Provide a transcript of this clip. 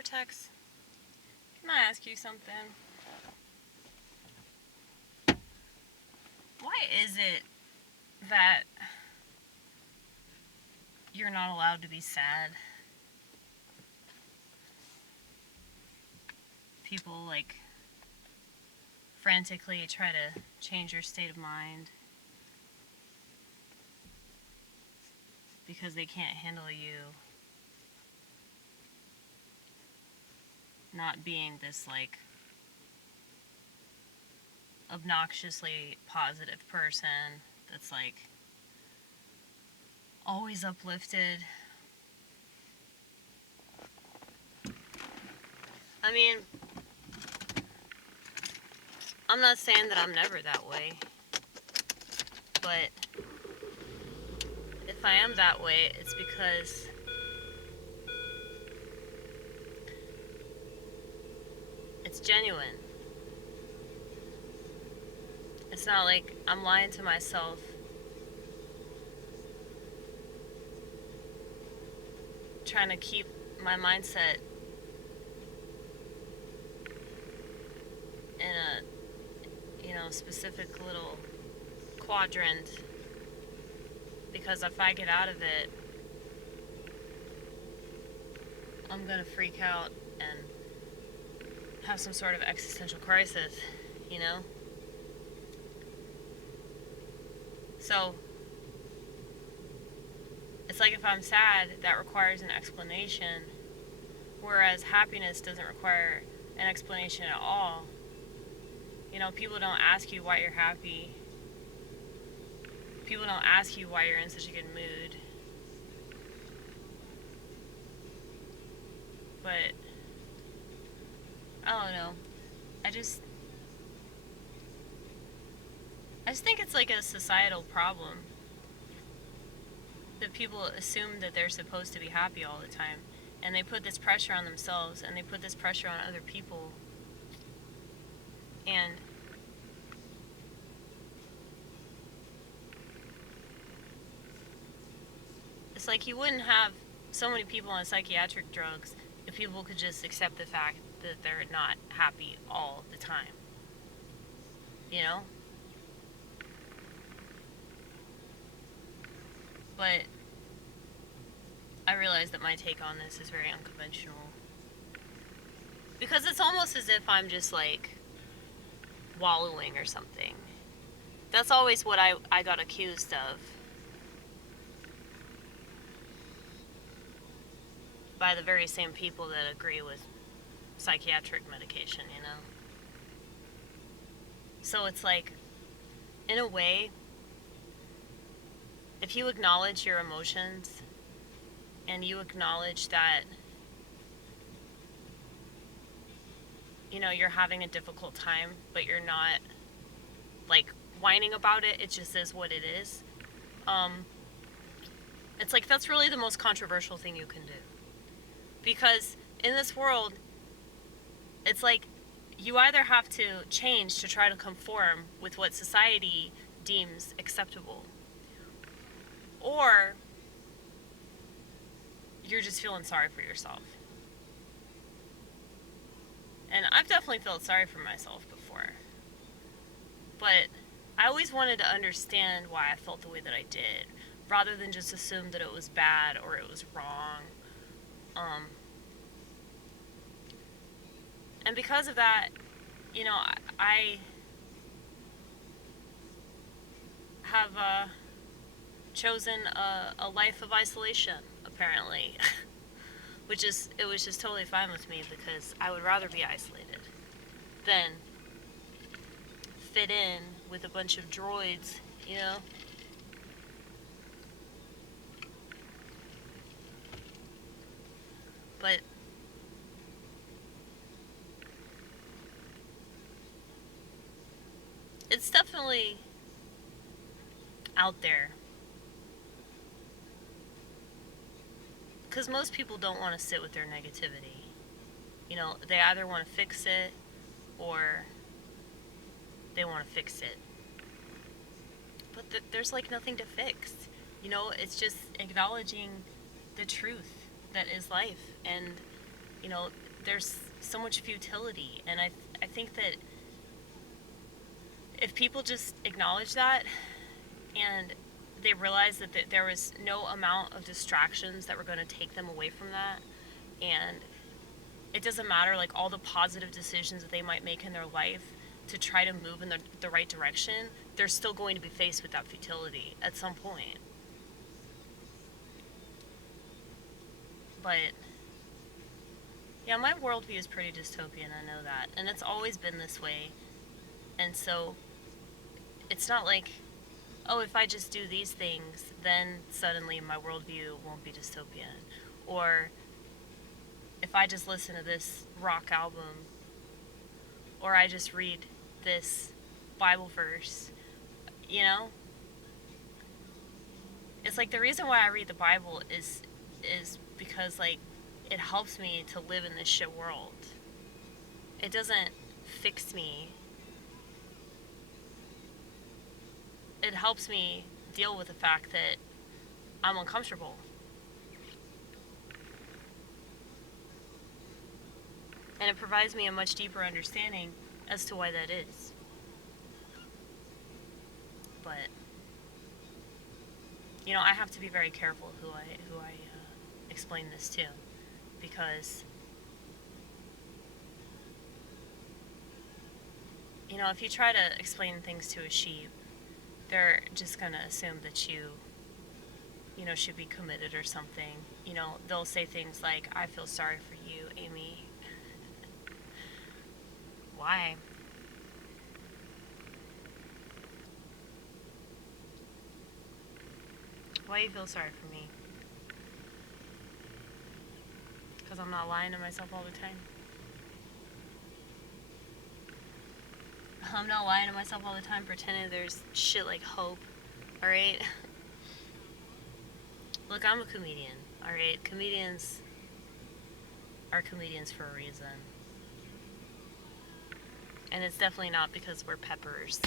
Vortex, can I ask you something? Why is it that you're not allowed to be sad? People frantically try to change your state of mind because they can't handle you not being this obnoxiously positive person that's always uplifted. I mean, I'm not saying that I'm never that way, but if I am that way, it's because it's genuine. It's not like I'm lying to myself, trying to keep my mindset in a specific little quadrant, because if I get out of it, I'm gonna freak out and have some sort of existential crisis, So it's like if I'm sad, that requires an explanation, whereas happiness doesn't require an explanation at all. People don't ask you why you're happy. People don't ask you why you're in such a good mood. But I don't know. I just think it's like a societal problem that people assume that they're supposed to be happy all the time, and they put this pressure on themselves and they put this pressure on other people. And it's like you wouldn't have so many people on psychiatric drugs if people could just accept the fact that they're not happy all the time. But I realize that my take on this is very unconventional. Because it's almost as if I'm just wallowing or something. That's always what I got accused of by the very same people that agree with psychiatric medication, So it's in a way, if you acknowledge your emotions and you acknowledge that, you're having a difficult time, but you're not whining about it, it just is what it is. It's that's really the most controversial thing you can do. Because in this world, it's you either have to change to try to conform with what society deems acceptable, or you're just feeling sorry for yourself. And I've definitely felt sorry for myself before. But I always wanted to understand why I felt the way that I did, rather than just assume that it was bad or it was wrong. And because of that, I have chosen a life of isolation, apparently. It was just totally fine with me, because I would rather be isolated than fit in with a bunch of droids, But it's definitely out there. Because most people don't want to sit with their negativity. They either want to fix it or they want to fix it. But there's nothing to fix. It's just acknowledging the truth that is life. And You know, there's so much futility, and I think that if people just acknowledge that and they realize that there was no amount of distractions that were going to take them away from that, and it doesn't matter like all the positive decisions that they might make in their life to try to move in the right direction, they're still going to be faced with that futility at some point. But yeah, my worldview is pretty dystopian, I know that, and it's always been this way. And so it's not like, oh, if I just do these things, then suddenly my worldview won't be dystopian. Or if I just listen to this rock album, or I just read this Bible verse, you know? It's like the reason why I read the Bible is because like it helps me to live in this shit world. It doesn't fix me. It helps me deal with the fact that I'm uncomfortable. And it provides me a much deeper understanding as to why that is. But you know, I have to be very careful who I explain this to, because you know, if you try to explain things to a sheep, they're just gonna assume that you know, should be committed or something. You know, they'll say things like, "I feel sorry for you, Amy." Why? Why you feel sorry for me? Because I'm not lying to myself all the time? I'm not lying to myself all the time pretending there's shit like hope, alright? Look, I'm a comedian, alright? Comedians are comedians for a reason. And it's definitely not because we're peppers.